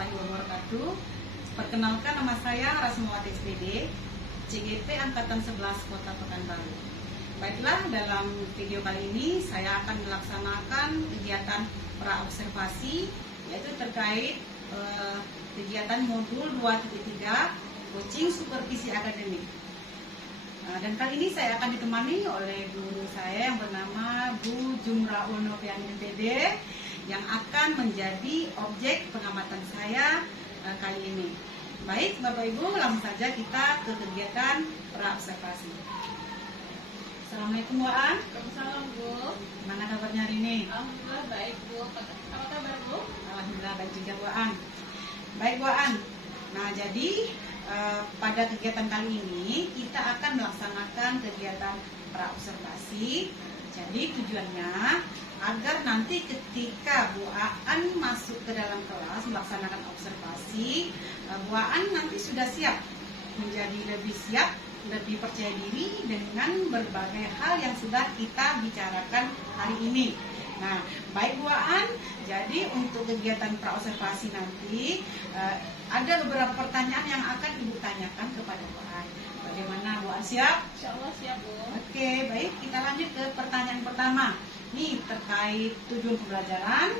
warahmatullahi wabarakatuh. Perkenalkan, nama saya Rasmawati SPD, CGP Angkatan 11 Kota Pekanbaru. Baiklah, dalam video kali ini saya akan melaksanakan kegiatan praobservasi, yaitu terkait kegiatan modul 2.3 coaching supervisi akademik. Dan kali ini saya akan ditemani oleh guru saya yang bernama Bu Jumraul Novian MPD, yang akan menjadi objek pengamatan saya kali ini. Baik Bapak Ibu, langsung saja kita ke kegiatan praobservasi. Assalamualaikum Bu An. Waalaikumsalam Bu. Gimana kabarnya hari ini? Alhamdulillah baik Bu. Apa kabar Bu? Alhamdulillah baik juga Bu An. Baik Bu An. Nah jadi pada kegiatan kali ini kita akan melaksanakan kegiatan praobservasi. Jadi tujuannya agar nanti ketika Bu Aan masuk ke dalam kelas melaksanakan observasi, Bu Aan nanti sudah siap, menjadi lebih siap, lebih percaya diri dengan berbagai hal yang sudah kita bicarakan hari ini. Nah, baik Bu Aan, jadi untuk kegiatan praobservasi nanti ada beberapa pertanyaan yang akan Ibu tanyakan kepada Bu Aan. Bagaimana Bu Aan, siap? Insyaallah siap Bu. Oke, baik, kita lanjut ke pertanyaan pertama. Nih, terkait tujuan pembelajaran.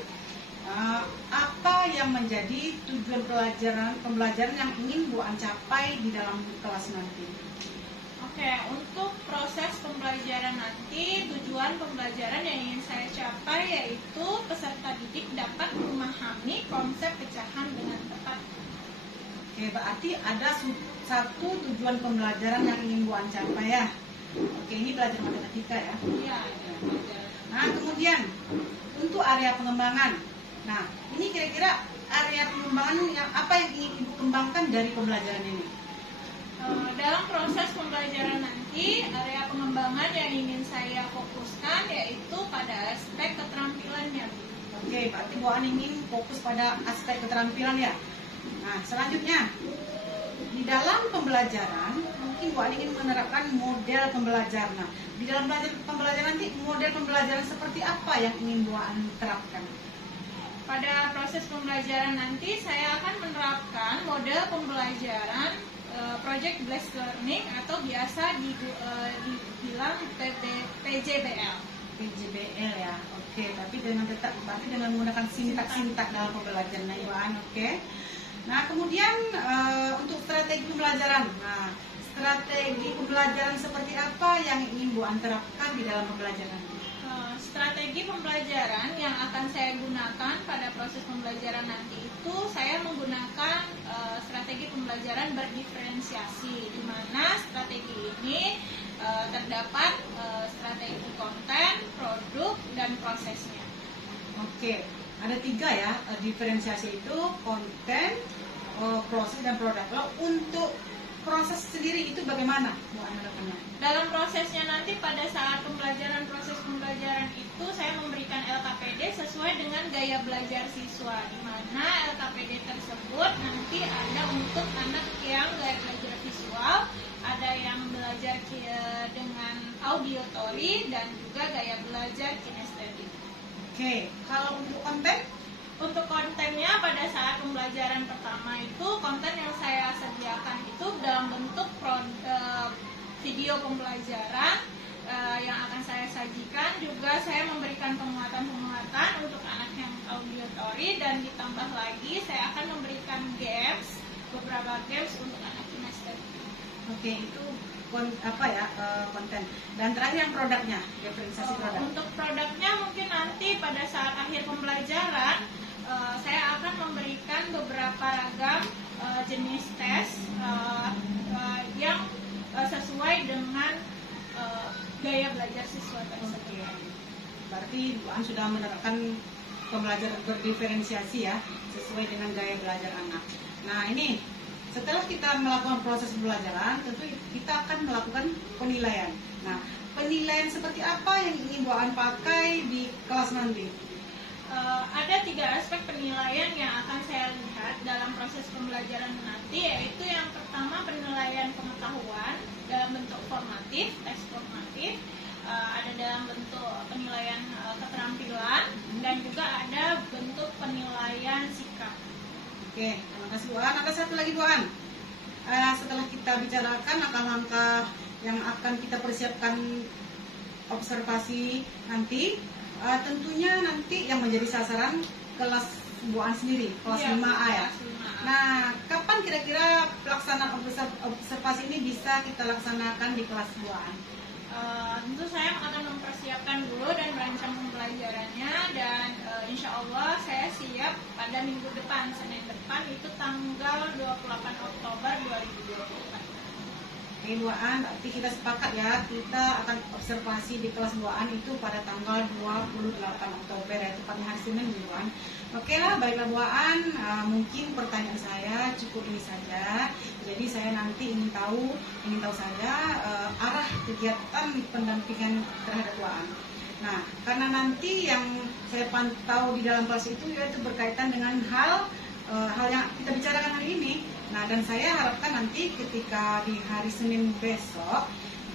Apa yang menjadi tujuan pembelajaran yang ingin Bu Aan capai di dalam kelas nanti? Oke, untuk proses pembelajaran nanti, tujuan pembelajaran yang ingin saya capai yaitu peserta didik dapat memahami konsep pecahan dengan tepat. Oke, berarti ada satu tujuan pembelajaran yang ingin Bu Aan capai ya. Oke, ini belajar matematika ya. Iya, pembelajaran. Nah, kemudian untuk area pengembangan. Nah, ini kira-kira area pengembangan yang apa yang ingin Ibu kembangkan dari pembelajaran ini? Dalam proses pembelajaran nanti, area pengembangan yang ingin saya fokuskan yaitu pada aspek keterampilannya. Oke, berarti Bu Aan ingin fokus pada aspek keterampilan ya. Nah, selanjutnya di dalam pembelajaran mungkin Bu Aan ingin menerapkan model pembelajaran. Nah, di dalam pembelajaran nanti model pembelajaran seperti apa yang ingin Bu Aan terapkan? Pada proses pembelajaran nanti saya akan menerapkan model pembelajaran Project Based Learning atau biasa dibilang PJBL. PJBL ya. Oke, tapi berarti dengan menggunakan sintak dalam pembelajaran Bu Aan. Oke. Nah, kemudian untuk strategi pembelajaran. Nah, strategi pembelajaran seperti apa yang ingin Bu Aan terapkan di dalam pembelajaran? Strategi pembelajaran yang akan saya gunakan pada proses pembelajaran nanti itu saya menggunakan strategi pembelajaran berdiferensiasi, di mana strategi ini terdapat strategi konten, produk, dan prosesnya. Oke, ada 3 ya, diferensiasi itu konten, proses, dan produk. Lalu untuk proses sendiri itu bagaimana Bu Aan melakukannya? Dalam prosesnya nanti pada saat proses pembelajaran itu saya memberikan LKPD sesuai dengan gaya belajar siswa, di mana LKPD tersebut nanti ada untuk anak yang gaya belajar visual, ada yang belajar dengan auditory, dan juga gaya belajar kinestetik. Oke, kalau untuk konten? Untuk kontennya pada saat pembelajaran pertama itu konten yang saya sediakan itu dalam bentuk video pembelajaran yang akan saya sajikan. Juga saya memberikan penguatan untuk anak yang auditory, dan ditambah lagi saya akan memberikan beberapa games untuk anak kinestetik. Oke, itu konten. Dan terakhir yang produknya, diferensiasi produk. Untuk produknya mungkin nanti pada saat akhir pembelajaran saya akan memberikan beberapa ragam jenis tes yang sesuai dengan gaya belajar siswa tersebut. Berarti Bu Aan sudah menerapkan pembelajaran berdiferensiasi ya, sesuai dengan gaya belajar anak. Nah, ini setelah kita melakukan proses pembelajaran, tentu kita akan melakukan penilaian. Nah, penilaian seperti apa yang ingin Bu Aan pakai di kelas nanti? Ada 3 aspek penilaian yang akan saya lihat dalam proses pembelajaran nanti, yaitu yang pertama penilaian pengetahuan dalam bentuk formatif, tes formatif, ada dalam bentuk penilaian keterampilan, dan juga ada bentuk penilaian sikap. Oke, terima kasih Bu An. Ada satu lagi Bu An. Setelah kita bicarakan langkah-langkah yang akan kita persiapkan observasi nanti, tentunya nanti yang menjadi sasaran kelas Bu An sendiri, kelas 5A ya. Kelas 5A. Nah, kapan kira-kira pelaksanaan observasi ini bisa kita laksanakan di kelas 2A? Tentu saya akan mempersiapkan dulu dan merancang pembelajarannya, dan insya Allah saya siap pada minggu depan, Senin depan, itu tanggal 28 Oktober 2024. Oke, 2A, berarti kita sepakat ya, kita akan observasi di kelas 2A itu pada tanggal 28 Oktober, ya, tepatnya hari Senin, 2A. Oke lah, baiklah 2A, mungkin pertanyaan saya cukup ini saja. Jadi saya nanti ingin tahu saja arah kegiatan pendampingan terhadap 2A. Nah, karena nanti yang saya pantau di dalam kelas itu yaitu berkaitan dengan hal yang kita bicarakan hari ini. Nah, dan saya harapkan nanti ketika di hari Senin besok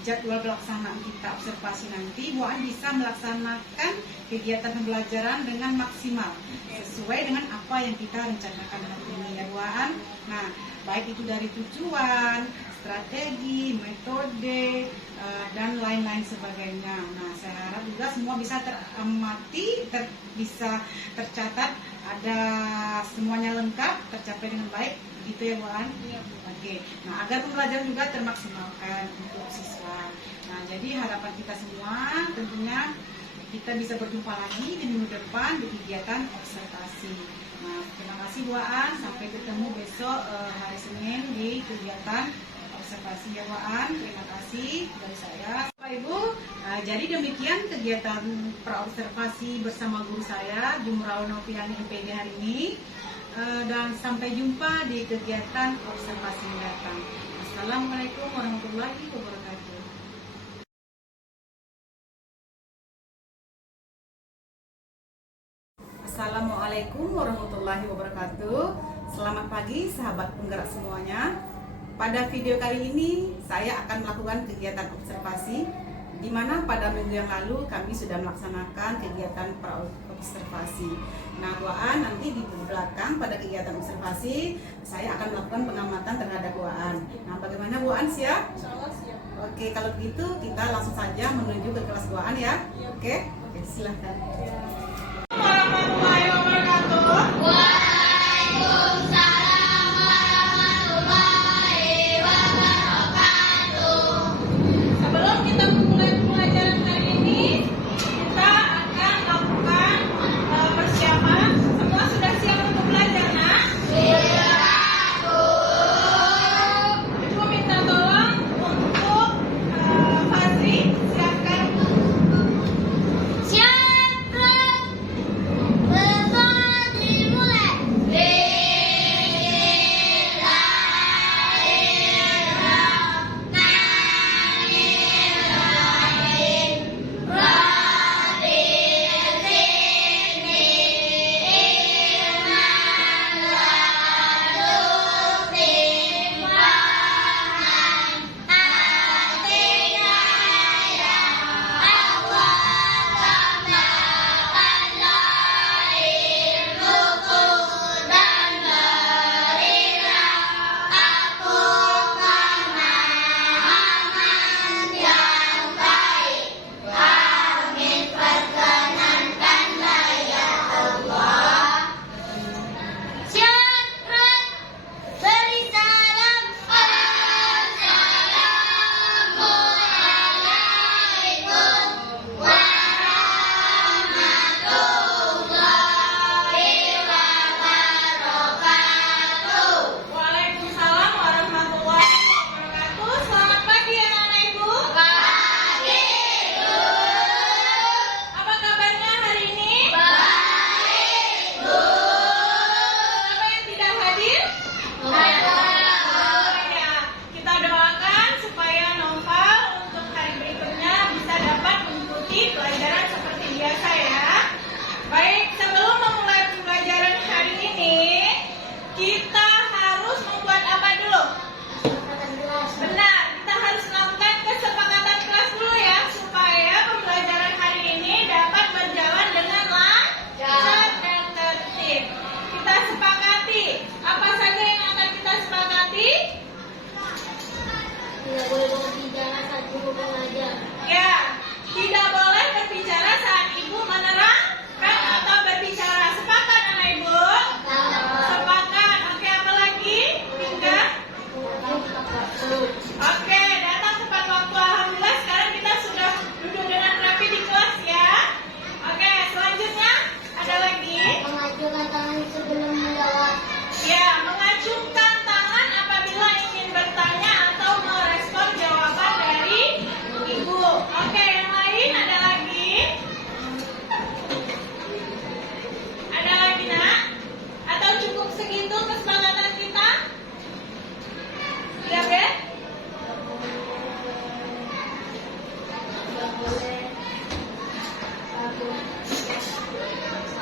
jadwal pelaksanaan kita observasi nanti, Bu An bisa melaksanakan kegiatan pembelajaran dengan maksimal sesuai dengan apa yang kita rencanakan hari ini ya Bu An. Nah, baik itu dari tujuan, strategi, metode, dan lain-lain sebagainya. Nah, saya harap juga semua bisa teramati, bisa tercatat, ada semuanya lengkap, tercapai dengan baik, gitu ya Bu An? Iya, Bu. Oke, nah agar pembelajaran juga termaksimalkan untuk siswa. Nah, jadi harapan kita semua tentunya kita bisa berjumpa lagi di minggu depan di kegiatan observasi. Nah, terima kasih Bu An, sampai ketemu besok hari Senin di kegiatan observasi ya Bu An. Terima kasih dari saya. Bapak Ibu, jadi demikian kegiatan praobservasi bersama guru saya, Jumral Noviani MPD hari ini. Dan sampai jumpa di kegiatan observasi mendatang. Assalamualaikum warahmatullahi wabarakatuh. Assalamualaikum warahmatullahi wabarakatuh. Selamat pagi sahabat penggerak semuanya. Pada video kali ini saya akan melakukan kegiatan observasi, di mana pada minggu yang lalu kami sudah melaksanakan kegiatan observasi. Nah, Bu An, nanti di belakang pada kegiatan observasi saya akan melakukan pengamatan terhadap Bu An. Nah, bagaimana Bu An, siap? Insya Allah siap. Oke, kalau begitu kita langsung saja menuju ke kelas Bu An ya. Oke, silahkan. Warahmatullahi wabarakatuh. Sebelum kita memulai pelajaran hari ini, kita akan melakukan persiapan. Semua sudah siap untuk belajar, nak? Siap, Bu. Ibu minta tolong untuk Fazri, siapkan. Siap, Bu. boleh berbicara saat ibu mengajar. Ya, tidak boleh berbicara saat ibu menerangkan atau berbicara. Sepakat anak ibu? Sepakat. Oke, apa lagi? Hingga? Oke, datang tepat waktu. Alhamdulillah sekarang kita sudah duduk dengan rapi di kelas ya. Oke, selanjutnya ada lagi. Mengacungkan tangan sebelum menjawab. Ya, mengacungkan tangan apabila ingin bertanya atau merespon jawaban dari ibu. Oke, yang lain ada lagi? Ada lagi nak? Atau cukup segitu kesepakatan kita? Siap ya? Tidak boleh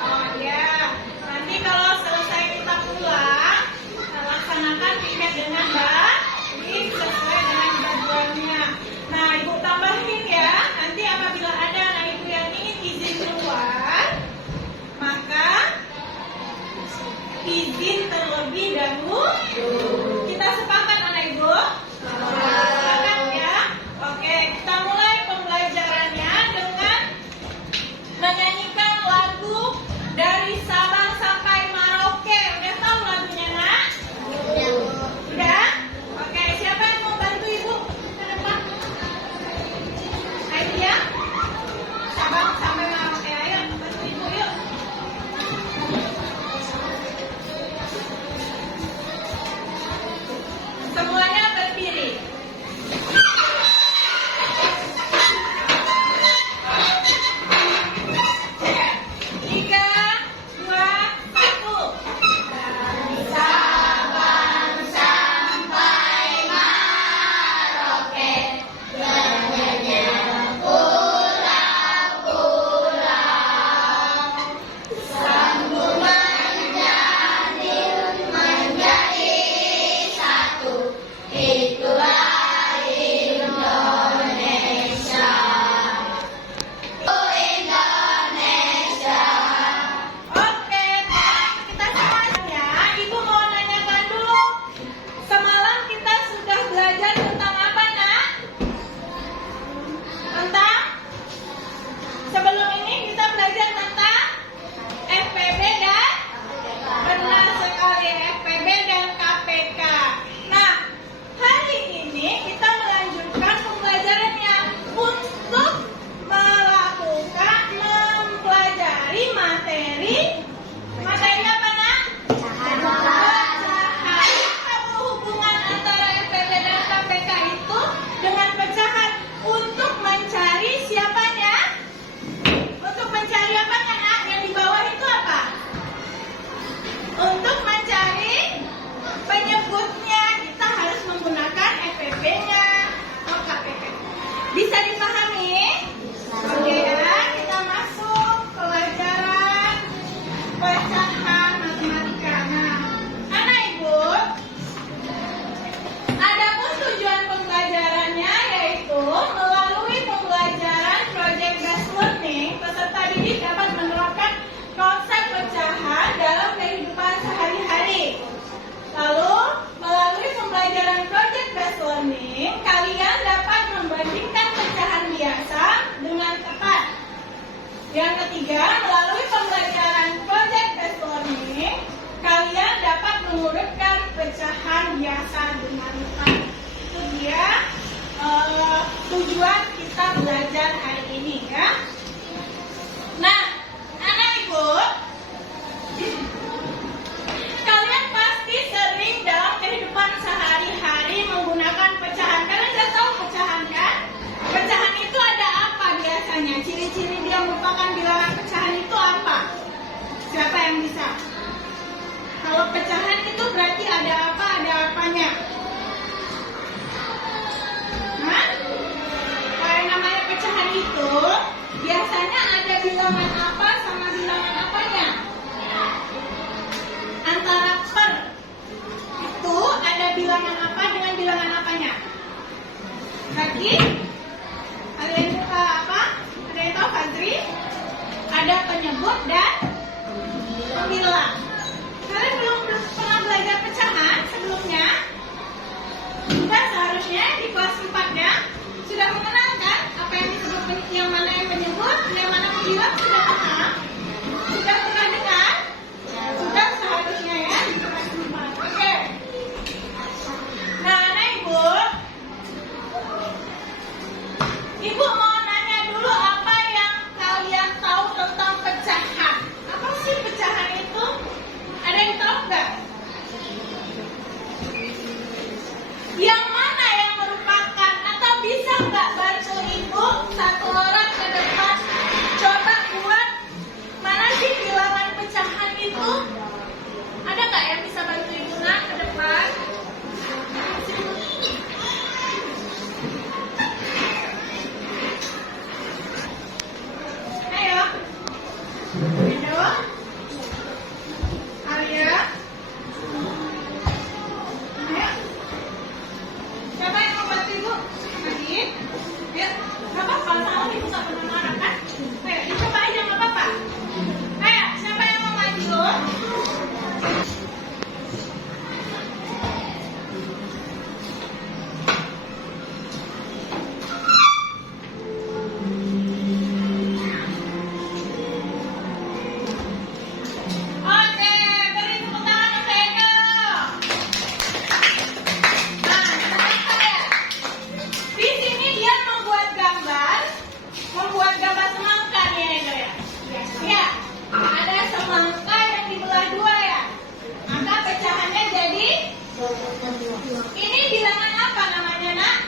Oh ya, nanti kalau selesai kita pulang, kita laksanakan piket dengan baik sesuai dengan jadwalnya. Nah, ibu tambahin ya, nanti apabila ada anak ibu yang ingin izin keluar, maka izin terlebih dahulu. Kita sepakat anak ibu? Sepakat ya? Oke, kita mulai pembelajarannya dengan menyanyikan lagu dari Sabang sampai Merauke. Udah tahu lagunya nak? Udah? Oke, siapa yang mau bantu ibu ke depan? Ayo ya. Sabang sampai Merauke. Ayo bantu ibu yuk. Semuanya berdiri. 3, 2, 1. Oke, kita semuanya. Ibu mau nanyakan dulu. Semalam kita sudah belajar tentang apa nak? Tentang? Sebelum ini kita belajar tentang FPB dan benar sekali FPB dan KPK. Nah, hari ini kita melanjutkan pembelajarannya untuk melakukan mempelajari materi apa nak? Pecahan. Apa hubungan antara FPB dan KPK itu dengan pecahan untuk mencari siapanya? Untuk mencari apanya nak? Yang di bawah itu apa? Untuk mencari penyebutnya kita harus menggunakan FPB-nya atau KPK. Bisa dipahami? Oke ya, kita masuk pelajaran pecahan matematika. Nah, anak ibu, adapun tujuan pembelajarannya yaitu melalui pembelajaran project based learning, peserta didik dapat menerapkan konsep pecahan dalam kehidupan sehari-hari. Lalu, melalui pembelajaran project based learning, kalian dapat membandingkan pecahan biasa dengan tepat. Yang ketiga, melalui pembelajaran project based learning, kalian dapat mengurutkan pecahan biasa dengan tepat. Itu dia tujuan kita belajar hari ini ya. Nah, anak ibu, kalian pasti sering dalam kehidupan sehari-hari menggunakan pecahan. Kalian sudah tahu pecahan kan? Pecahan itu ada apa biasanya? Ciri-ciri dia merupakan bilangan pecahan itu apa? Siapa yang bisa? Kalau pecahan itu berarti ada apa? Ada apanya? Hah? Kalau yang namanya pecahan itu biasanya ada bilangan apa sama bilangan apanya? Antara per itu ada bilangan apa dengan bilangan apanya? Lagi? Ada yang apa? Ada yang tahu Fadri? Ada penyebut dan pembilang. Kalian belum pernah belajar pecahan sebelumnya? Sudah seharusnya di kelas 4 lagi. Ya, nggak apa-apa, sama ibu nggak pernah marah kan? Ayo, dicoba aja nggak apa-apa. Ayo, siapa yang mau maju? Oke, beri tepuk tangan untuk Edo. Nah, kenapa ya? Di sini dia membuat gambar semangka nih Edo ya. Ya, ada semangka yang dibelah dua ya. Maka pecahannya jadi ini bilangan apa namanya nak?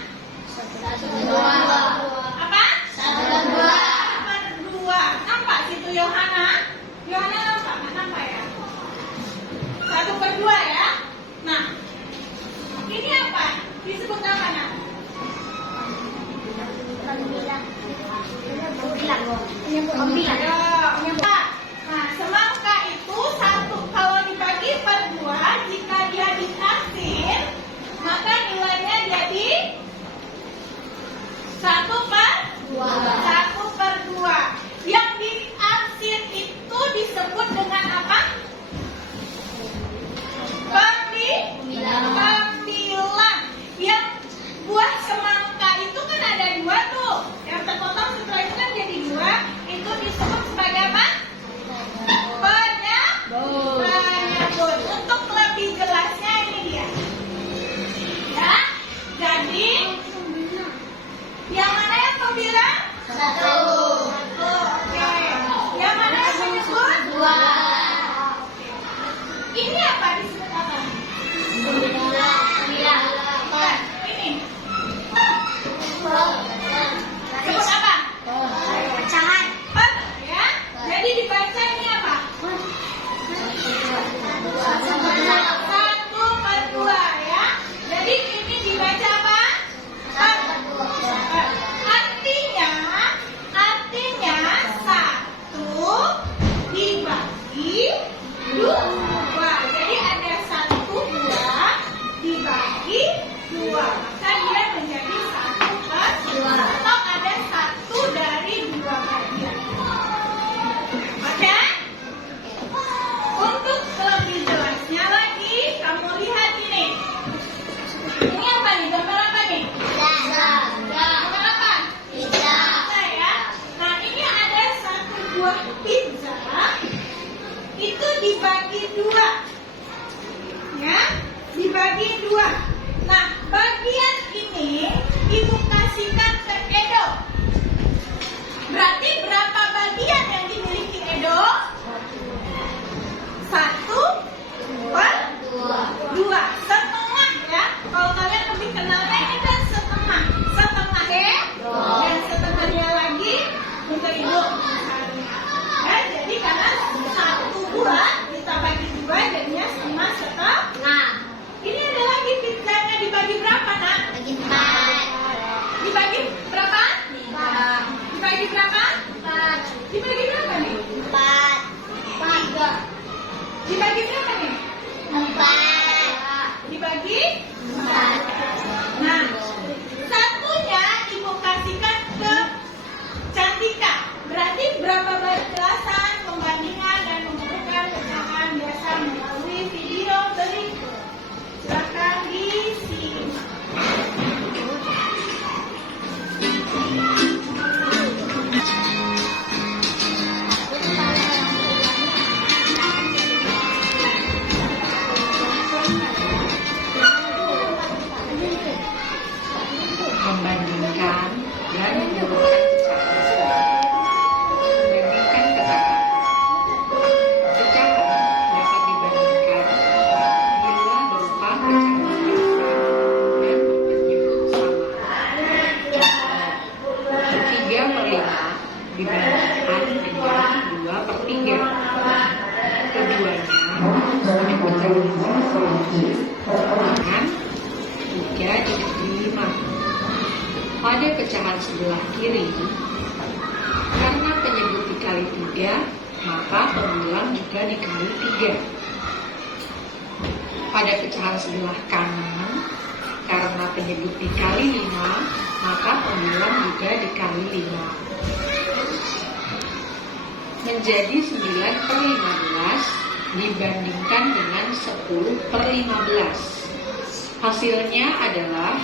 Apa? 1/2. Nampak situ Yohana? Yohana nampak? Nggak nampak ya? 1/2 ya. Nah, ini apa? Disebut apa nak? Nah, semangka itu satu kalau dibagi per 2, jika dia ditaksir, maka nilainya jadi 1/2. Yang diarsir itu disebut dengan apa? Pembilang. Yang buah semangka itu kan ada 2 tuh. Yang terpotong setelah itu kan jadi 2. Itu disebut sebagai apa? Penyebut. Untuk lebih jelasnya ini dia. Ya. Jadi yang mana yang pembilang? 1. Oke. Yang mana yang penyebut? 2. Ini apa disebut apa? Pembilang. Ini. Sebut apa? Pecahan. Ya. Jadi dibaca ini apa? 1/2 ya. Jadi ini dibaca apa? Artinya 1 dibagi 2. Jadi ada 1/2 dibagi 2. Maka dia menjadi 1/2. Atau ada 1 dari 2 bagian. Oke? Untuk lebih jelasnya lagi, kamu lihat ini. Ini apa nih? Gambar apa nih? Gambar apa? Pizza ya. Nah, ini ada 1 buah pizza. Itu dibagi 2. Ya, dibagi 2. Nah, bagian ini ibu kasihkan ke Edo. Berarti berapa bagian yang dimiliki Edo? 1/2. Setengah ya. Kalau kalian lebih kenalnya ini kan setengah. Setengah ya. Dan setengahnya lagi untuk ibu. Ya, jadi karena 1 buah kita bagi 2 jadinya setengah. Ini ada lagi pizzanya dibagi berapa nak? Dibagi berapa? Dibagi berapa? 4. Dibagi berapa nih? 4. 3. Dibagi berapa nih? 4. Dibagi 4. Nah, satunya ibu kasihkan ke Cantika. Berarti berapa balasan pembandingan dan mengumpulkan pecahan biasa melalui video berikut. Silakan disimak. Membandingkan dan mengumpulkan pecahan. Membandingkan pecahan. Pecahan dapat dibandingkan bila berupa pecahan biasa dan penyebut sama. 3/5 dibandingkan dengan 2/3. Keduanya punya pecahan dengan 3/5. Pada pecahan sebelah kiri, karena penyebut dikali 3, maka pembilang juga dikali 3. Pada pecahan sebelah kanan, karena penyebut dikali 5, maka pembilang juga dikali 5. Menjadi 9/15 dibandingkan dengan 10/15. Hasilnya adalah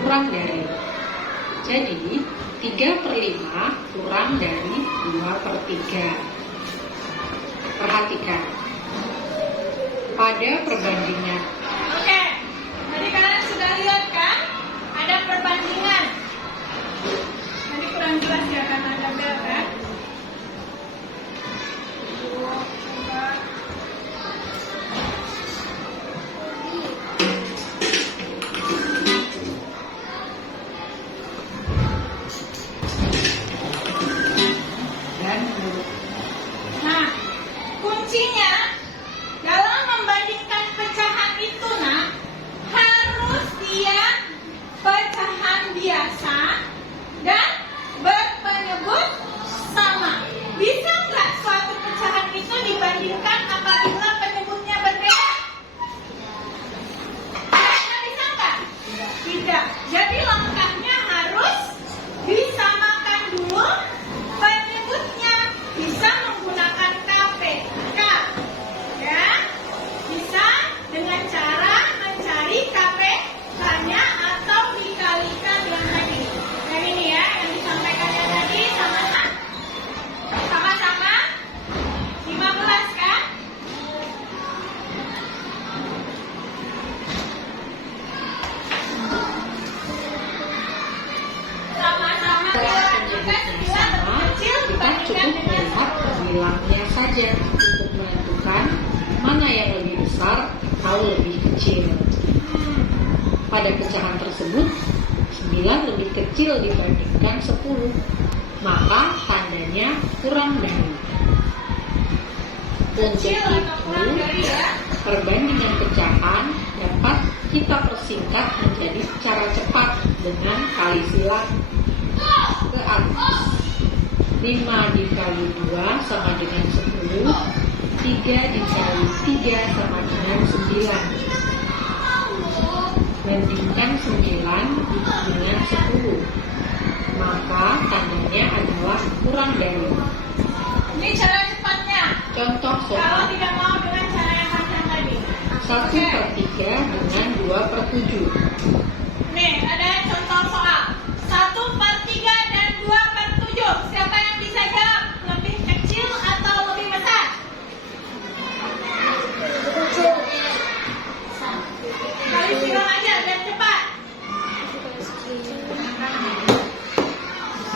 kurang dari. Jadi 3/5 kurang dari 2/3. Perhatikan. Pada perbandingan. Oke, tadi kalian sudah lihat kan? Ada perbandingan. Tadi kurang jelas ya karena ada bel kan? Dan menurut Nah, kuncinya dalam membandingkan pecahan itu, nak, harus dia pecahan biasa dan berpenyebut sama. Bisa nggak suatu pecahan itu dibandingkan apabila penyebutnya berbeda? Kira-kira bisa nggak? Tidak. Jadi langkahnya harus disamakan dulu penyebutnya. Bisa menggunakan KPK, ya. Bisa dengan cara mencari KPK-nya atau dikalikan yang tadi. Yang ini ya, yang disampaikannya tadi sama-sama 15 kan? Sama-sama penyebut yang sama, kita cukup melihat pembilangnya saja untuk menentukan mana yang lebih besar atau lebih kecil. Pada pecahan tersebut, 9 lebih kecil dibandingkan 10, maka tandanya kurang dari. Untuk Kecil atau kurang itu, dari ya? perbandingan pecahan dapat kita persingkat menjadi secara cepat dengan kali silang ke atas. 5 dikali 2 sama dengan 10, 3 dikali 3 sama dengan 9. Bandingkan 9 dengan 10, maka tandanya adalah kurang dari. Ini cara cepatnya. Contoh Kalau soal tidak mau dengan cara yang panjang tadi. 1/3 dengan 2/7. Nih, ada contoh soal 1/3 dan 2/7. Siapa yang bisa jawab? Lebih kecil atau lebih besar? Kali silang aja dan cepat.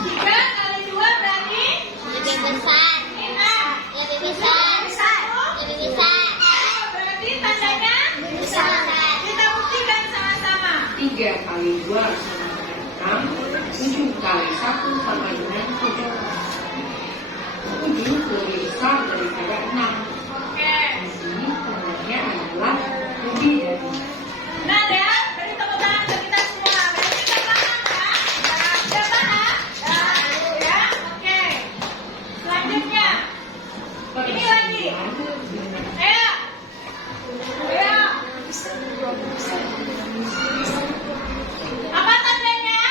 3 kali 2 berarti Lebih besar. 6. Lebih besar. Lebih besar. Berarti tandanya Besar. kita buktikan sama-sama. 3 kali 2 sama dengan 6, 7 kali 1 sama dengan 7. 7 lebih besar daripada 6. Oke. Jadi tandanya adalah lebih dari. Nah, ya, beri tepuk tangan untuk kita semua. Berarti kita paham kan? Sudah paham? Ya, oke. Selanjutnya, ini lagi. Ayo. Ayo. Apa tandanya?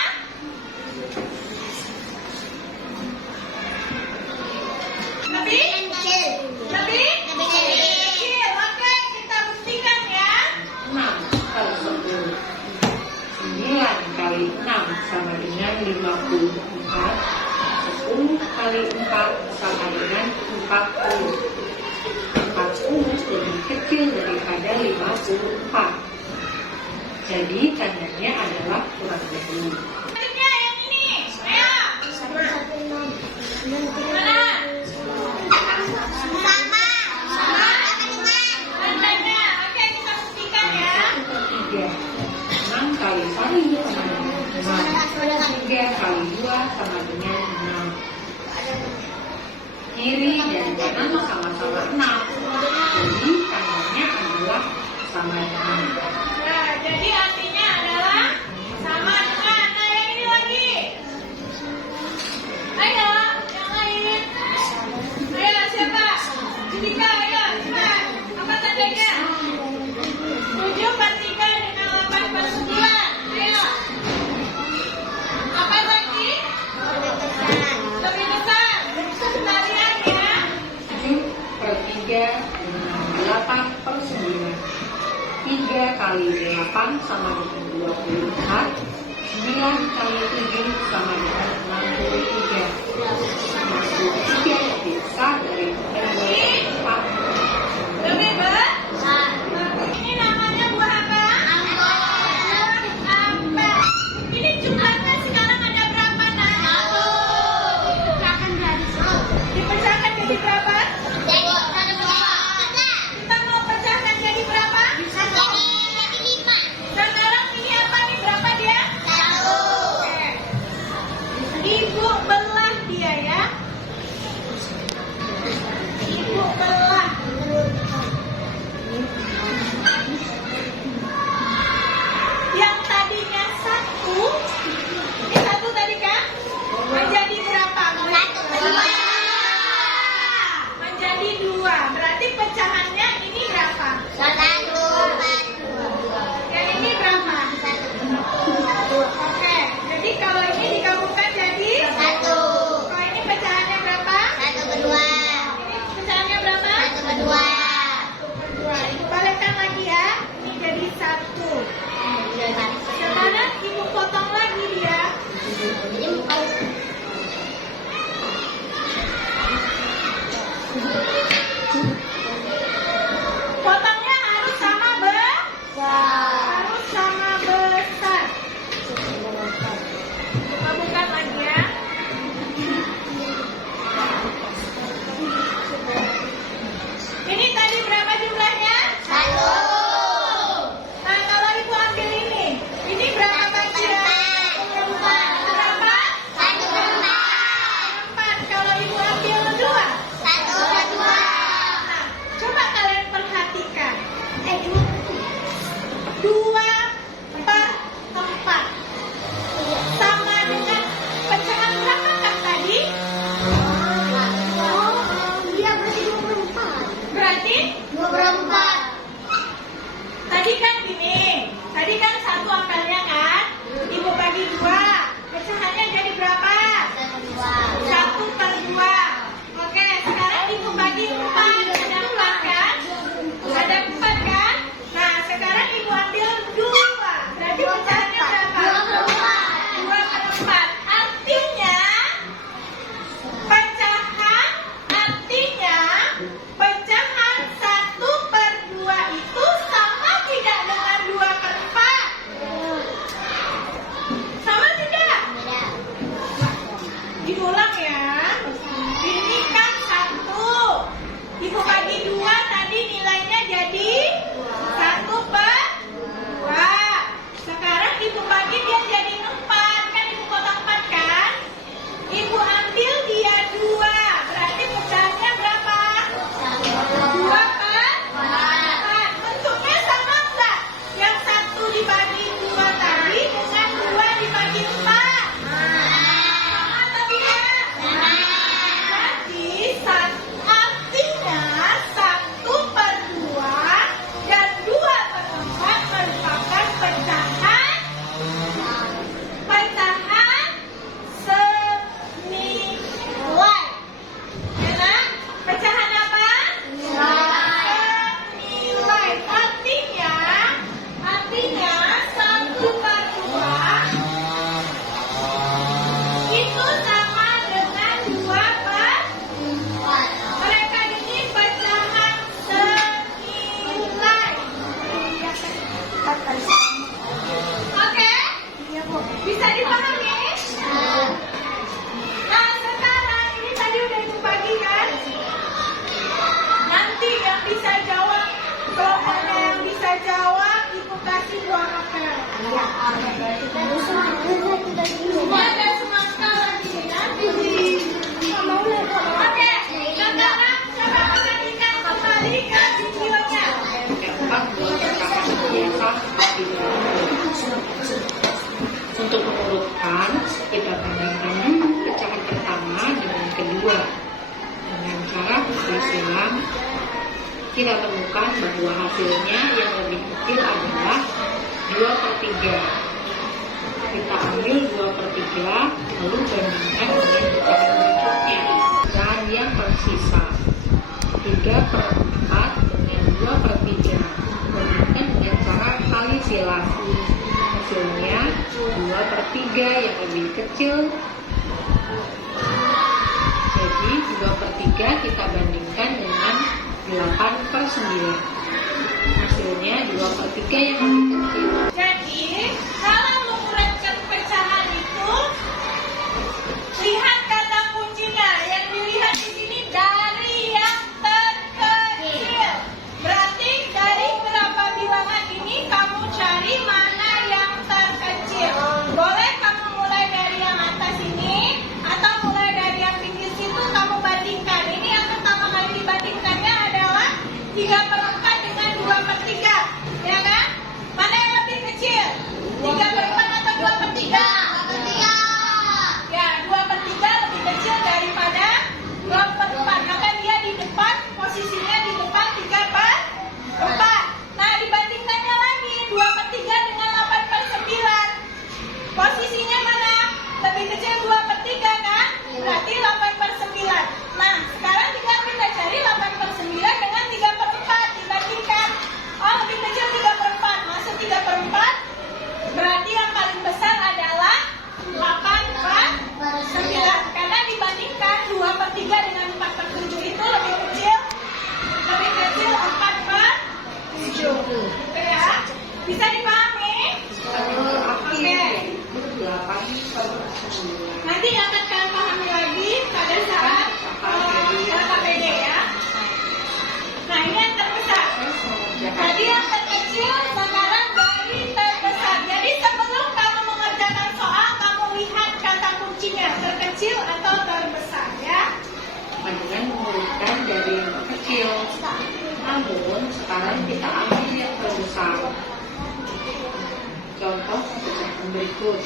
Lebih? Kecil. Lebih? Lebih kecil. Kecil. Oke, kita buktikan ya. 6 kali 10. 9 kali 6 sama dengan 54. 10 kali 4 sama dengan 40. 40 lebih kecil daripada 54. Jadi tandanya adalah kurang dari. Selanjutnya yang ini. Ayo. Mana? Sama. Sama dengan. Tandanya. Oke, kita buktikan ya. 1/3. 6 kali 1 sama dengan 6. 3 kali 2 sama dengan 6. Kiri dan kanan sama-sama 6. Jadi tandanya adalah sama dengan. Nah, jadi artinya adalah sama dengan. Nah, yang ini lagi. Ayo, yang lain. Ayo, siapa? Judika, ayo, cepat. Apa tandanya? 7/3 dengan 8/9. Ayo. 3 kali 8 sama dengan 24. 9 kali 7 sama dengan 63. Masuk 3 lebih besar dari 4. Lebih besar. Ini namanya buah apa? Apa? Ini jumlahnya sekarang ada berapa, Nak? Dipecahkan jadi berapa? Kita mau pecahkan jadi berapa? Sekarang ini apa nih? Berapa dia? Oke. Ibu belah dia ya. Ibu belah. Yang tadinya 1, ini 1 tadi kan? Menjadi berapa? Menjadi 2. Berarti pecahannya ini berapa? Yang ini berapa? Oke, jadi kalau ini digabungkan jadi kalau ini pecahannya berapa? Ini pecahannya berapa? 2. Ibu balikkan lagi ya. Ini jadi 1. Sekarang ibu potong lagi dia. Potongnya harus sama harus sama besar. Kita buka lagi ya. Ini tadi berapa jumlahnya? Nah, kalau ibu ambil ini berapa bagian? Berapa? 4. Kalau ibu ambil 2. Nah, coba kalian perhatikan. 2 per 4 sama dengan pecahan berapa kan tadi? Berarti tadi kan gini. Tadi kan 1 akalnya kan? Ibu bagi 2. Pecahannya jadi berapa? 1 per 2. Oke, sekarang ibu bagi 4. Ada 4 kan? Ada 4 kan? Nah, sekarang ibu ambil 2. Berarti pecahannya berapa? 2 per 4. Artinya pecahan 1 per 2 itu sama tidak dengan 2 per 4? Sama tidak? Diulang ya. Ini kan 1. Ibu bagi 2 tadi nilainya jadi 1 per 2. Sekarang ibu bagi dia jadi 4. Kan ibu potong 4 kan? Ibu ambil dia 2. Berarti pecahannya berapa? 2 per 4. Bentuknya sama enggak? Yang 1 dibagi 2 tadi dengan 2 dibagi 4. Sama atau tidak? Berarti artinya 1 per 2 dan 2 per 4 merupakan pecahan senilai. Ya, Nak? Pecahan apa? Senilai. Artinya 1 per 2 itu sama dengan 2 per 4. Mereka ini pecahan senilai. Oke? Bisa dipahami? Nah, sekarang ini tadi udah ibu bagi kan? Nanti yang bisa jawab, kelompoknya yang bisa jawab, ibu kasih 2 apel. Ada semangka lagi ya? Oke, sekarang coba perhatikan kembali ke videonya. Keempat, biasa untuk mengurutkan, kita bandingkan dulu pecahan pertama dengan kedua. Dengan cara kita silang, kita temukan bahwa hasilnya yang lebih kecil adalah 2/3. Kita ambil 2/3, lalu bandingkan dengan pecahan berikutnya. Dan yang tersisa 3/4 dengan 2/3. Bandingkan dengan silang. Hasilnya 2/3 yang lebih kecil. Jadi 2/3 kita bandingkan dengan 8/9. Hasilnya 2/3 yang lebih kecil. Jadi, kalau mengurankan pecahan itu, lihat kata kuncinya. Yang dilihat di sini dari yang terkecil. Berarti dari berapa bilangan ini kamu cari mana yang terkecil. Boleh kamu mulai dari yang atas ini atau mulai dari yang pinggir situ kamu bandingkan. Ini yang pertama kali dibandingkannya adalah 3/4 dengan 2/3, ya kan? Mana yang lebih kecil? 3/4 atau 2/3? 2/3. Ya, 2/3 lebih kecil daripada 2/4. Maka dia di depan, posisinya di depan 3/4. Nah, dibandingkannya lagi 2/3 dengan 8/9. Posisinya mana? Lebih kecil 2/3 kan? Berarti 8/9. Nah, sekarang tinggal kita cari 8/9 dengan 3/4. Dibandingkan. Oh, lebih kecil 3/4. Masuk 3/4. Berarti yang paling besar adalah 8/9. Karena dibandingkan 2/3 dengan 4/7 itu lebih kecil 4/7. Gitu ya. Bisa dipahami? Oke. Nanti akan kalian pahami lagi pada saat KPD ya. Nah, ini yang terbesar. Tadi yang terkecil, sekarang dari terbesar. Jadi sebelum kamu mengerjakan soal, kamu lihat kata kuncinya, terkecil atau terbesar ya. Dengan mengurutkan dari yang terkecil. Namun sekarang kita ambil yang terbesar. Contoh pecahan berikut.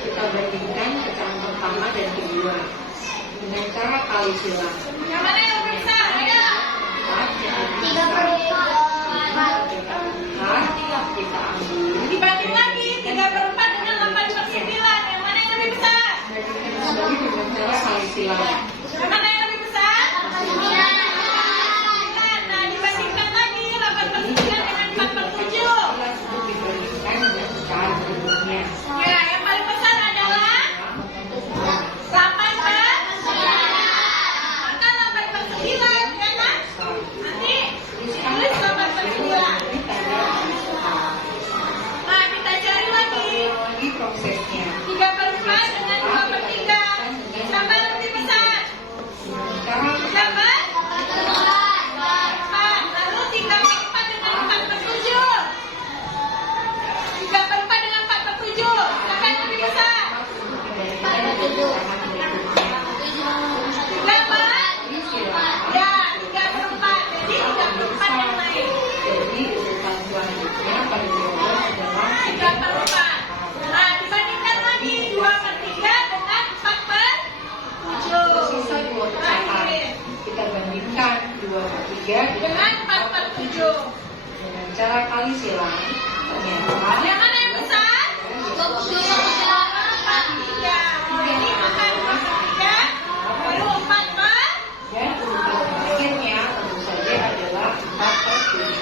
Kita bandingkan pecahan pertama dan kedua dengan cara kali silang. Yang mana yang lebih besar? Ayo. 3/4. Kita ambil. Dibanding lagi 3/4 dengan 8/9. Yang mana yang lebih besar? Bandingkan kembali dengan cara kali silang. Yang mana yang lebih besar? 9. Nah, dibandingkan lagi 8/9 dengan 4/7. Untuk dibandingkan dengan pecahan berikutnya. Ya, yang paling besar adalah 8/9. Maka 8/9 ya kan? Nanti tulis 8/9. Nah, kita cari lagi Lagi prosesnya. 3/4 dengan 2/3. Siapa yang lebih besar? Cara Siapa? 4. Lalu 3/4 dengan 4/7. 3/4 dengan 4/7. Siapa yang lebih besar? 3/4. Ya, 3/4. Jadi 3/4 yang naik. Jadi urutan selanjutnya pada jawaban adalah 3/4. Nah, dibandingkan lagi 2/3 dengan 4/7. sisa 2 pecahan. Terakhir. Kita bandingkan 2/3 Dengan 4/7. dengan cara kali silang. Ternyata Yang mana yang besar? 4/3. Oh, ini maka 2/3 baru 4/7. dan urutan terakhirnya tentu saja adalah 4/7.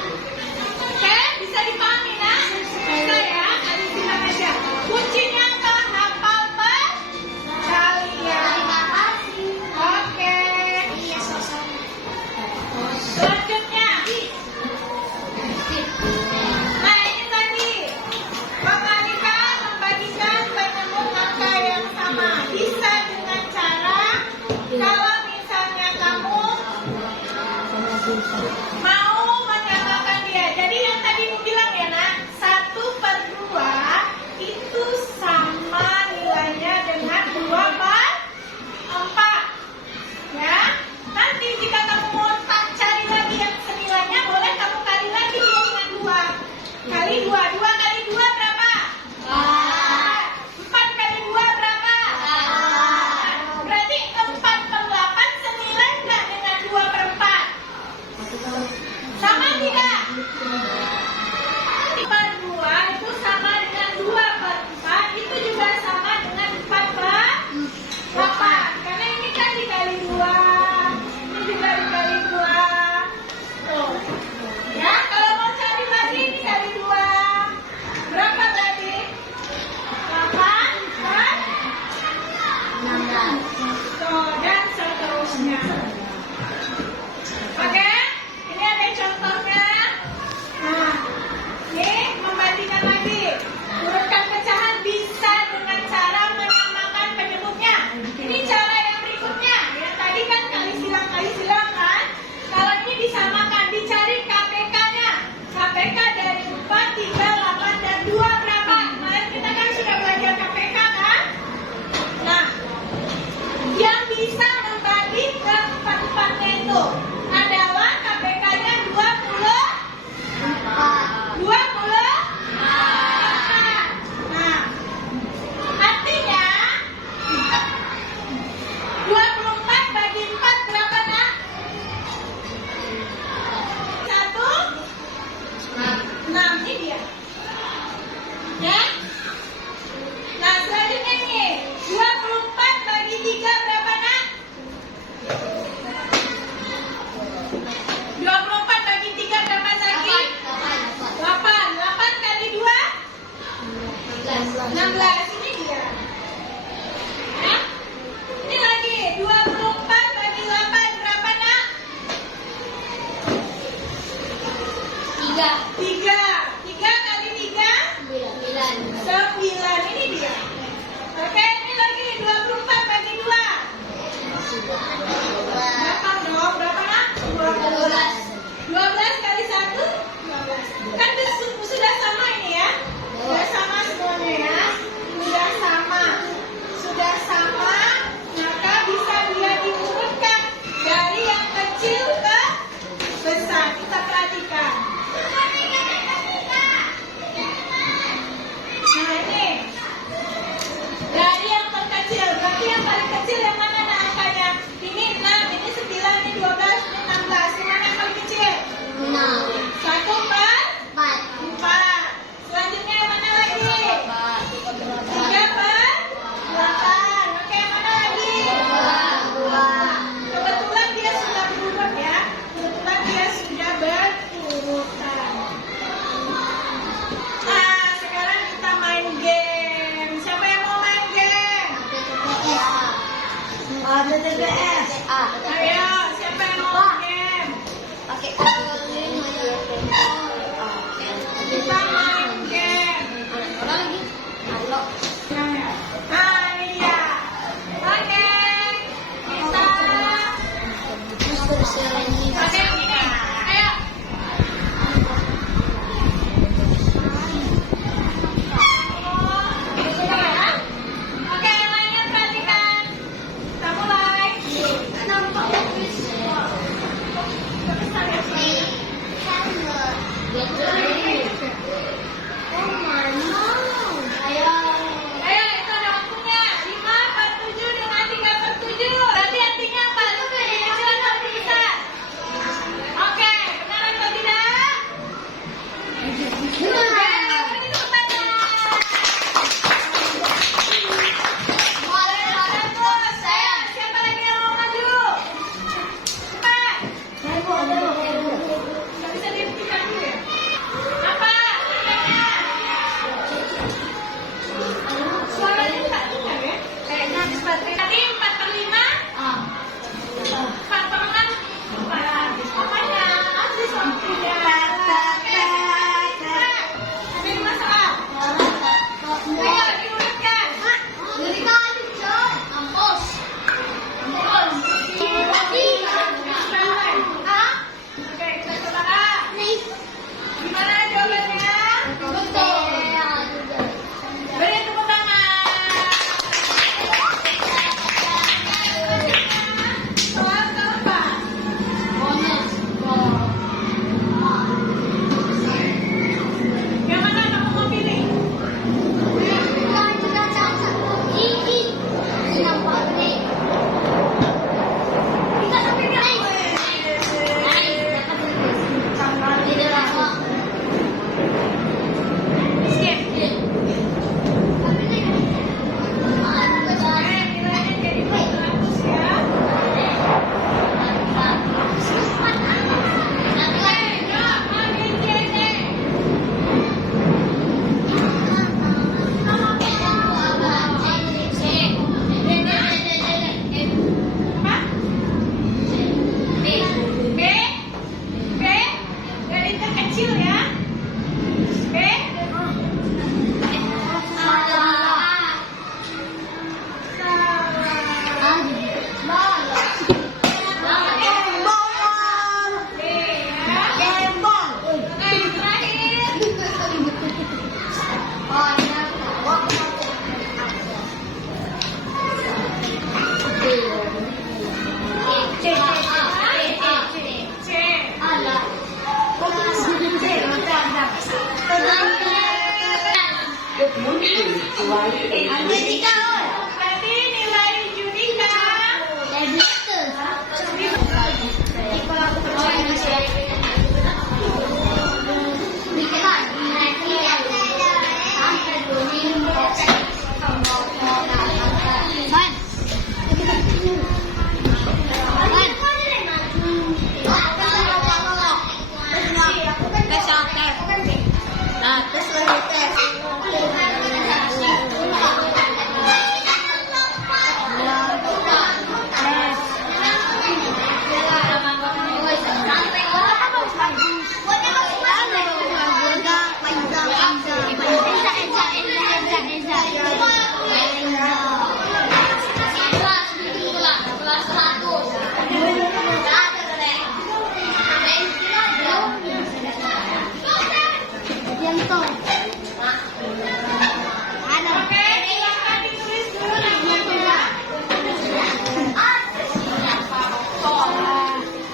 Oke, bisa dipahami nah? Bisa ya, ada silang aja. Kuncinya apa? Hafal perkalian. Oke. Selanjutnya. Nah, ini tadi Ayo, siapa yang mau game? Pakai Kita main game. Ah, iya. Oke. Kita Oke, gini. Ayo. Oke, yang lainnya perhatikan. Kita mulai. Ayo, itu ada waktunya. 5/7 dengan 3/7. Berarti artinya apa? Lebih kecil atau lebih besar? Oke, benar atau tidak? Benar. Beri tepuk tangan. Bagus. Ayo, siapa lagi yang mau maju? Cepat. Nggak bisa dihentikan dulu ya? Apa? Suaranya nggak dengar ya? Kayaknya cepat. Tadi 4/5? 4/6? Apanya? Habis waktunya. Ada masalah? Ayo, diurutkan. Oke, kita coba A. Gimana jawabannya? Beri tepuk tangan. Soal keempat. Yang mana kamu mau pilih? Skip. Nilainya jadi 400 ya. Yuk, ambil CD. Apa? B. B. Dari terkecil ya. B. B ya. Oke, yang terakhir. C. Berarti nilai Judika Oke, silakan ditulis dulu namanya.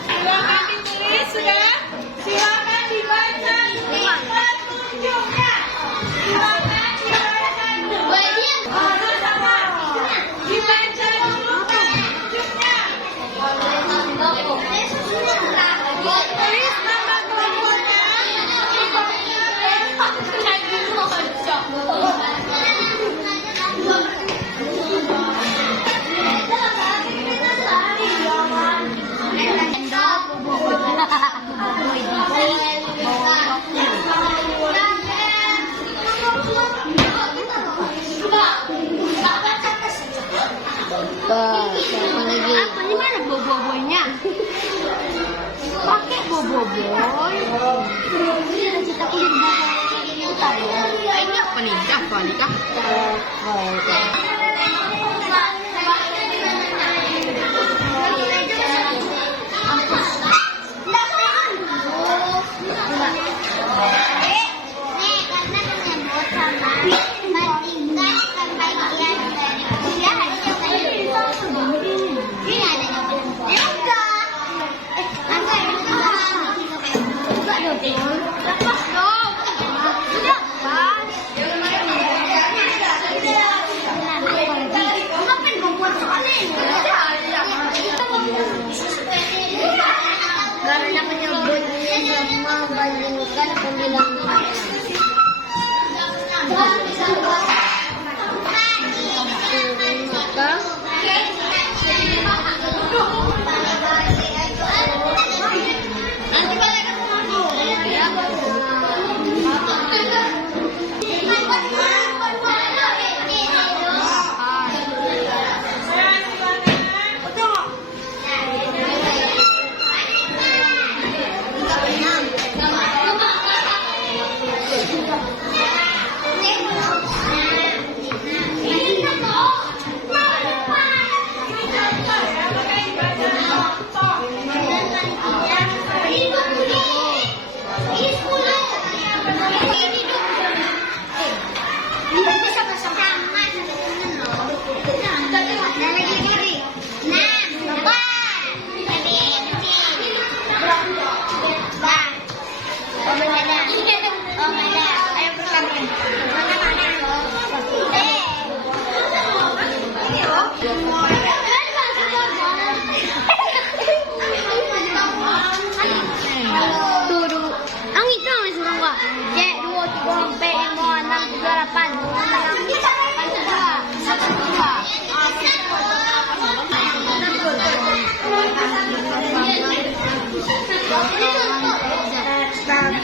Silakan ditulis sudah. Silakan dibaca petunjuknya. Silakan dibaca dulu. Baru sama. boy. Cita-citaku jadi bukan ini apa nih? Apa nih kak? Karena penyebutnya membandingkan pembilangan. Nanti balik ke rumahku. Ya.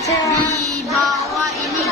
Di bawah ini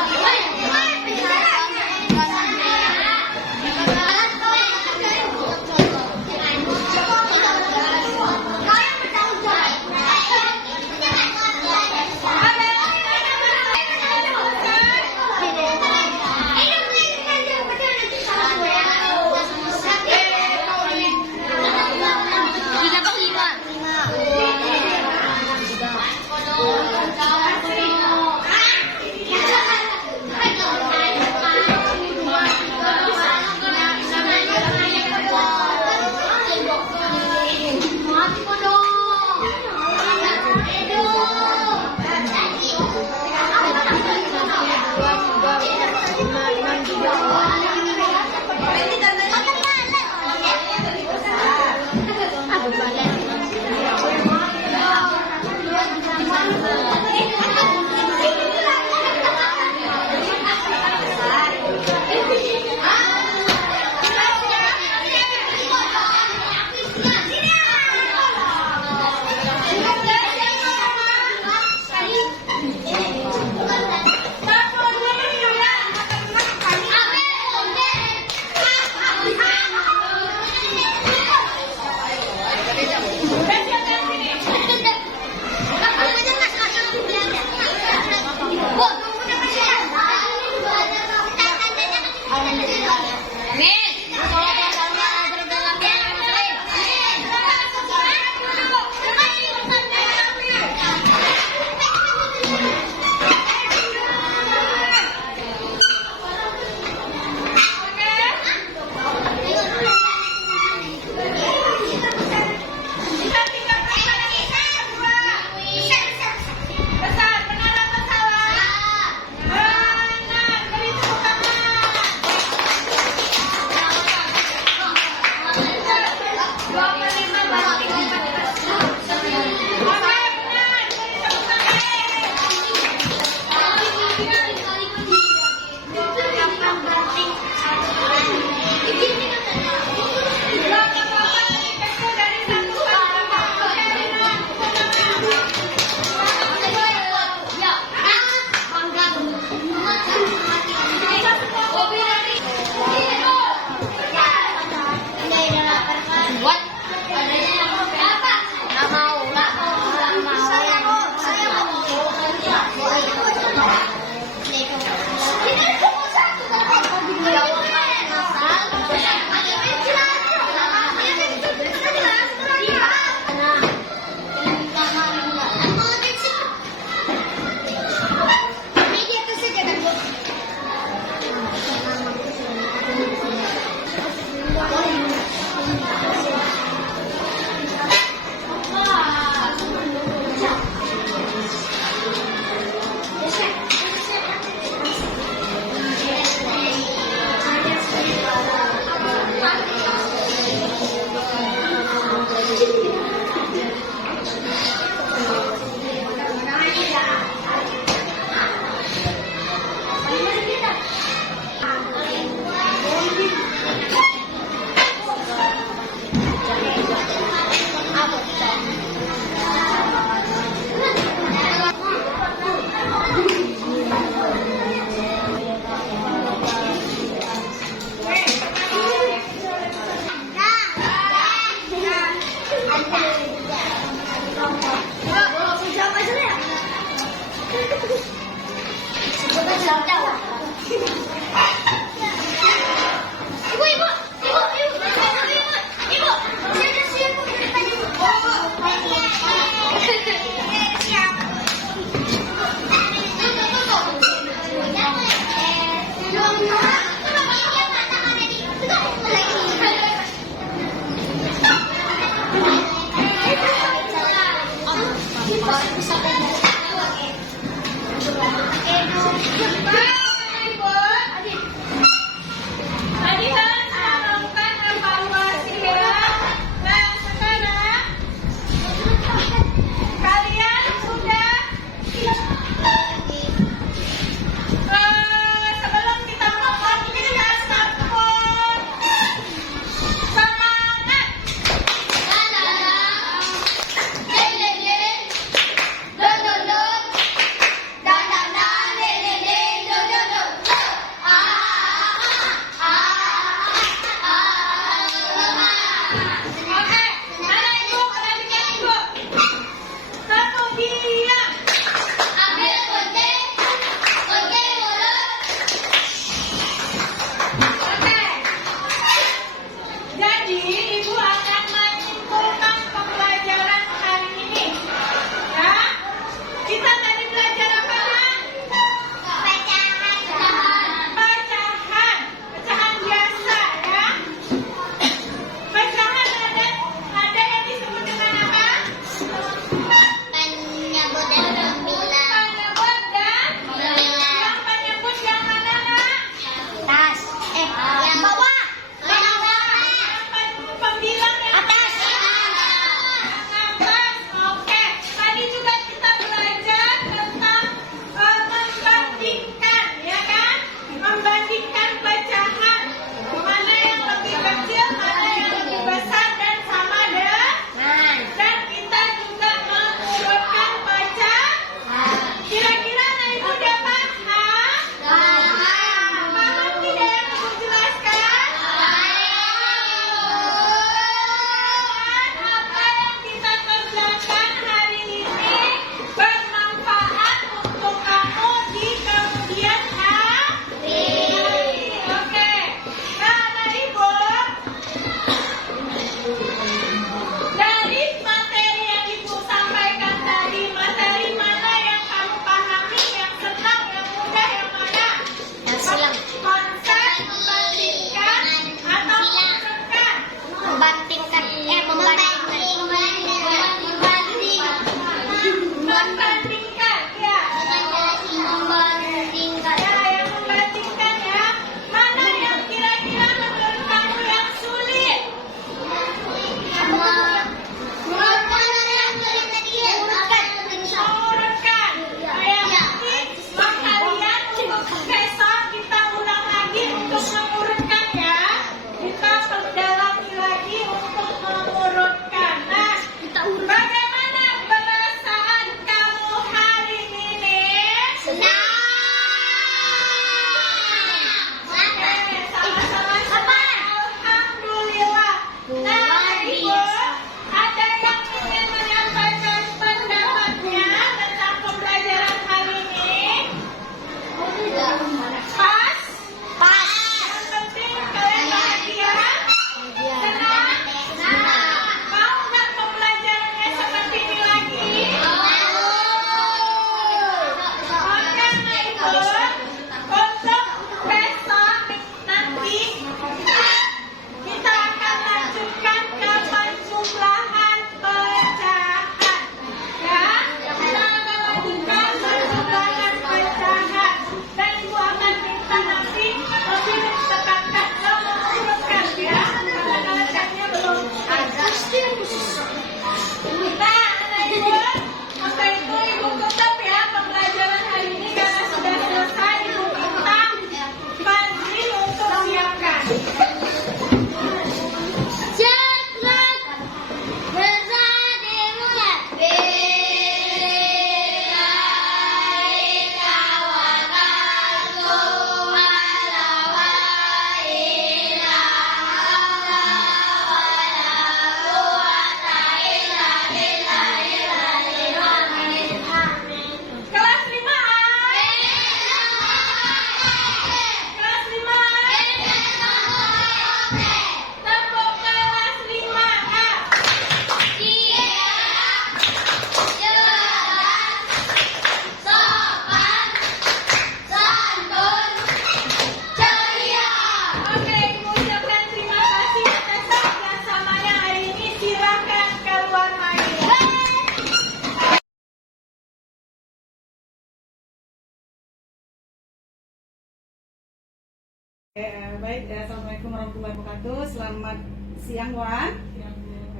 baik. Assalamualaikum warahmatullahi wabarakatuh. Selamat siang, Wan.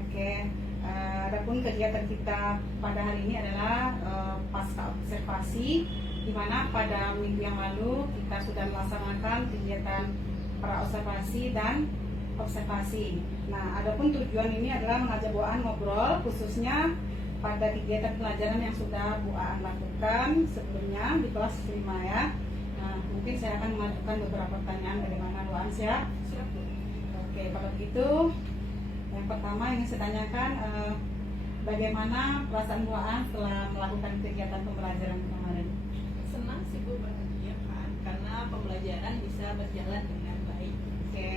Oke. Adapun kegiatan kita pada hari ini adalah pasca observasi, di mana pada minggu yang lalu kita sudah melaksanakan kegiatan pra-observasi dan observasi. Nah, adapun tujuan ini adalah mengajak Bu Aan ngobrol, khususnya pada kegiatan pelajaran yang sudah Bu Aan lakukan sebelumnya di kelas 5 ya. Nah, mungkin saya akan mengajukan beberapa pertanyaan. Bagaimana Bu Aan, siap? Siap, Bu. Oke, kalau begitu yang pertama yang saya tanyakan, bagaimana perasaan Bu Aan setelah melakukan kegiatan pembelajaran kemarin? Senang sih Bu, bahagia kan, karena pembelajaran bisa berjalan dengan baik. Oke.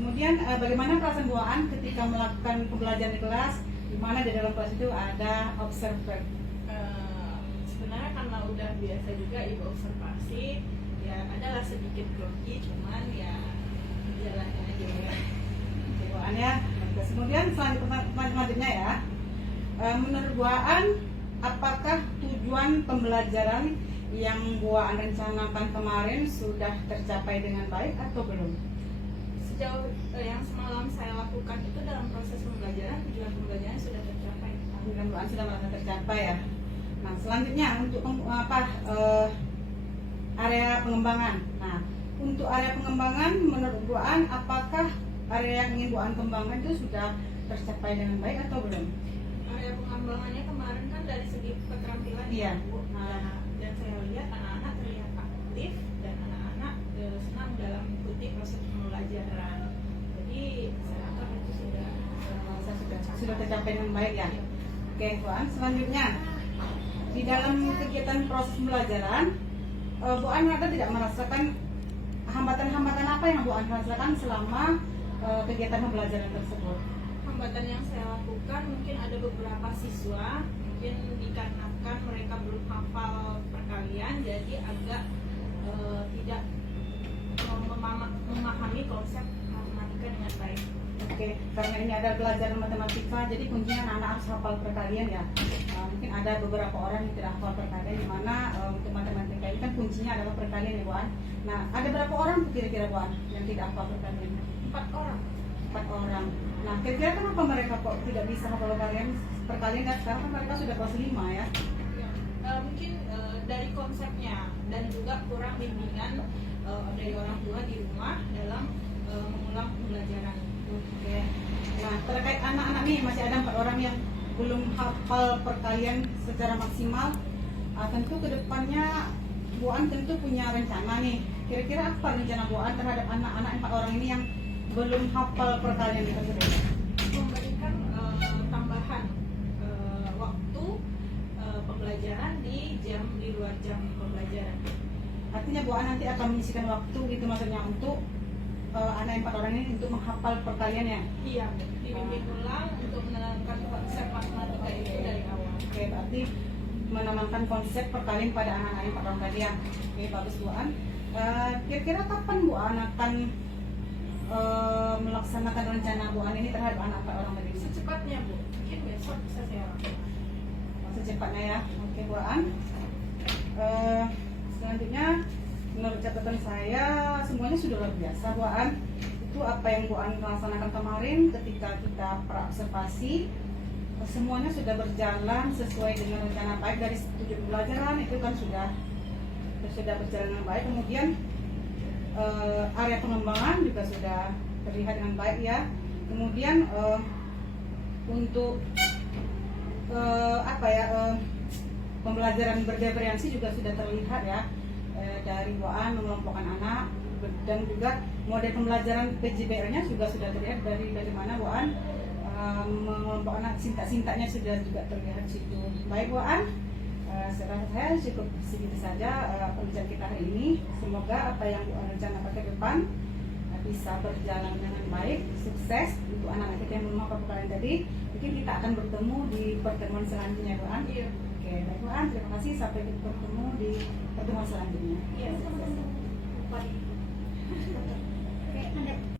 Kemudian bagaimana perasaan Bu Aan ketika melakukan pembelajaran di kelas, di mana di dalam kelas itu ada observer? Sebenarnya karena udah biasa juga ibu observasi, ya adalah sedikit grogi, cuman ya jalannya aja ya. Oke, Bu Aan ya. Terus kemudian selanjutnya ya, menurut Bu Aan, apakah tujuan pembelajaran yang Bu Aan rencanakan kemarin sudah tercapai dengan baik atau belum? Sejauh yang semalam saya lakukan itu dalam proses pembelajaran, tujuan pembelajaran sudah tercapai. Mudah-mudahan sudah merasa tercapai ya. Nah, selanjutnya untuk area pengembangan. Nah, untuk area pengembangan menurut Bu Aan, apakah area yang ingin Bu Aan kembangkan itu sudah tercapai dengan baik atau belum? Area pengembangannya kemarin kan dari segi keterampilan Iya. Bu. Nah, dan saya lihat anak-anak terlihat aktif dan anak-anak senang dalam mengikuti proses pembelajaran. Jadi saya anggap itu Sudah tercapai dengan baik ya. Oke, Bu Aan, selanjutnya di dalam kegiatan proses pembelajaran, Bu Aan ada tidak merasakan hambatan-hambatan apa yang Bu Aan rasakan selama kegiatan pembelajaran tersebut? hambatan yang saya lakukan mungkin ada beberapa siswa mungkin dikarenakan mereka belum hafal perkalian jadi agak tidak memahami konsep matematika dengan baik. Oke, karena ini ada pelajaran matematika, jadi kuncinya anak-anak harus hafal perkalian ya. Mungkin ada beberapa orang yang tidak hafal perkalian, di mana untuk matematika ini kan kuncinya adalah perkalian ya Bu Aan. Nah, ada berapa orang kira-kira Bu Aan yang tidak hafal perkalian? 4 orang. 4 orang. Nah, kira-kira kenapa mereka kok tidak bisa hafal perkalian dan sekarang kan mereka sudah kelas 5 ya? Mungkin dari konsepnya dan juga kurang bimbingan dari orang tua di rumah dalam mengulang pembelajaran. Oke. Nah, terkait anak-anak nih masih ada 4 orang yang belum hafal perkalian secara maksimal. Tentu kedepannya Bu Aan tentu punya rencana nih. Kira-kira apa rencana Bu Aan terhadap anak-anak 4 orang ini yang belum hafal perkalian tersebut? Memberikan tambahan waktu pembelajaran di luar jam pembelajaran. Artinya Bu Aan nanti akan menyisikan waktu gitu maksudnya untuk anak 4 orang ini untuk menghafal perkaliannya. Iya, dibimbing ulang untuk menanamkan konsep matematika itu dari awal. Oke, berarti menanamkan konsep perkalian pada anak-anak 4 orang tadi ya. Oke, bagus Bu Aan. Kira-kira kapan Bu Aan akan melaksanakan rencana Bu Aan ini terhadap anak 4 orang tadi? Secepatnya Bu, mungkin besok bisa saya lakukan. Secepatnya ya. Oke Bu Aan. Selanjutnya menurut catatan saya semuanya sudah luar biasa Bu Aan. Itu apa yang Bu Aan laksanakan kemarin ketika kita pra-observasi, semuanya sudah berjalan sesuai dengan rencana baik. Dari tujuan pembelajaran itu kan sudah berjalan dengan baik. Kemudian area pengembangan juga sudah terlihat dengan baik ya. Kemudian untuk pembelajaran berdiferensi juga sudah terlihat ya, dari Bu Aan mengelompokkan anak, dan juga model pembelajaran PJBL-nya juga sudah terlihat dari mana Bu Aan mengelompokkan anak, sintak-sintaknya sudah juga terlihat situ. Baik Bu Aan, saya cukup segitu saja pembicaraan kita hari ini. Semoga apa yang Bu Aan rencanakan ke depan bisa berjalan dengan baik, sukses untuk anak-anak kita yang belum hafal perkalian tadi. Mungkin kita akan bertemu di pertemuan selanjutnya Bu Aan. Iya. Oke, baik Bu Aan, terima kasih, sampai bertemu di pertemuan selanjutnya. Iya, Sukses. sama-sama. Oke, ada